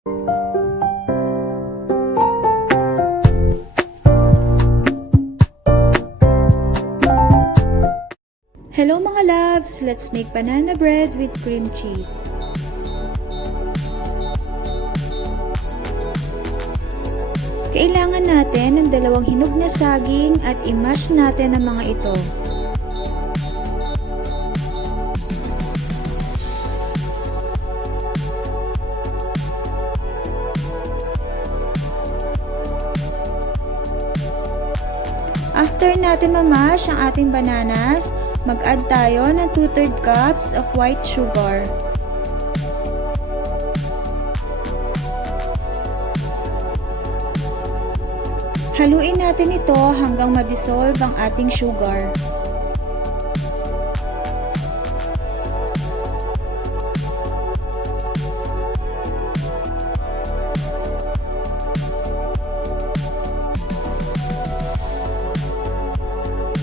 Hello mga loves! Let's make banana bread with cream cheese. Kailangan natin ng 2 hinog na saging at i-mash natin ang mga ito. After natin ma-mash ang ating bananas, mag-add tayo ng 2/3 cups of white sugar. Haluin natin ito hanggang ma-dissolve ang ating sugar.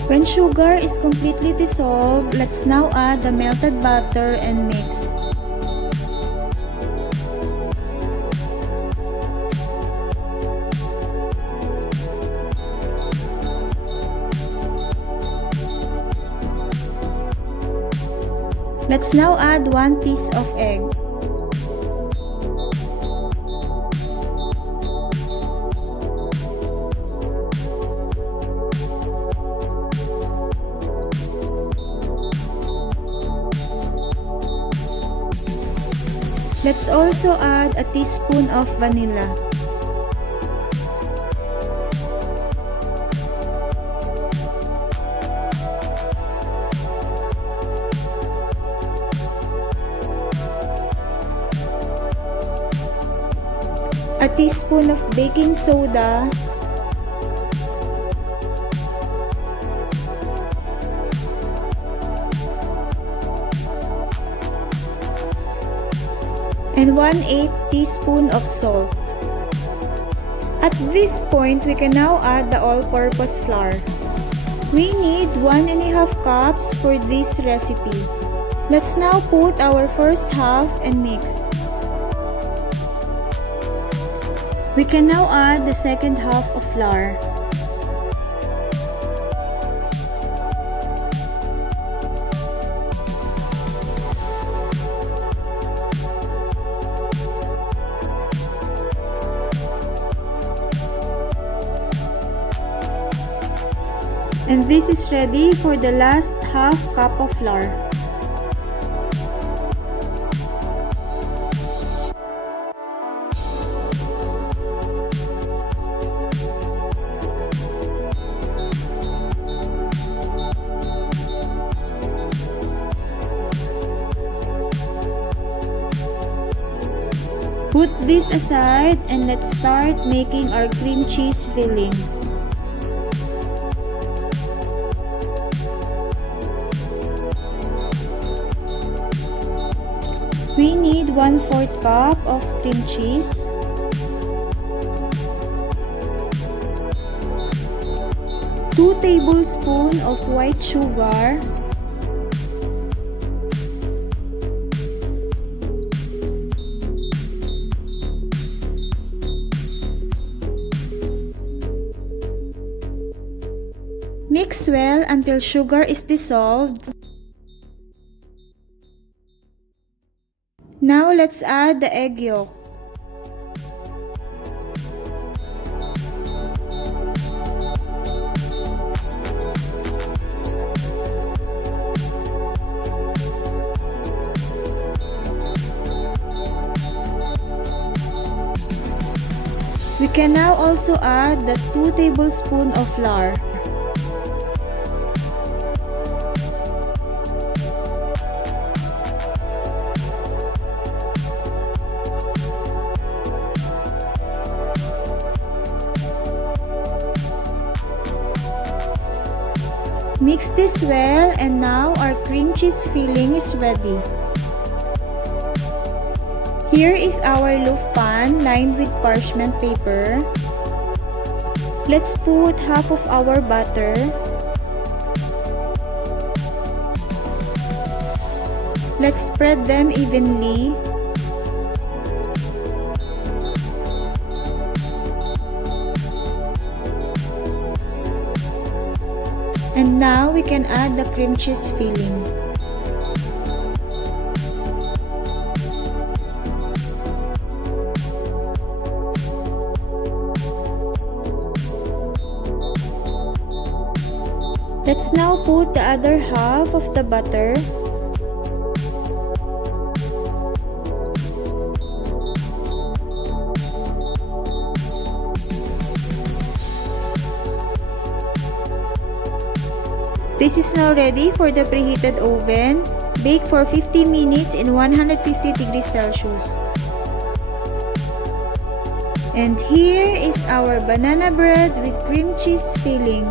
When sugar is completely dissolved, let's now add the melted butter and mix. Let's now add 1 piece of egg. Let's also add a teaspoon of vanilla. A teaspoon of baking soda. And 1/8 teaspoon of salt. At this point, we can now add the all-purpose flour. We need 1½ cups for this recipe. Let's now put our first half and mix. We can now add the second half of flour. And this is ready for the last half cup of flour. Put this aside and let's start making our cream cheese filling. We need 1/4 cup of cream cheese, 2 tablespoons of white sugar, mix well until sugar is dissolved. Now let's add the egg yolk. We can now also add the 2 tablespoons of flour. Mix this well and now our cream cheese filling is ready. Here is our loaf pan lined with parchment paper. Let's put half of our butter. Let's spread them evenly. And now we can add the cream cheese filling. Let's now put the other half of the butter. This is now ready for the preheated oven. Bake for 50 minutes in 150 degrees Celsius. And here is our banana bread with cream cheese filling.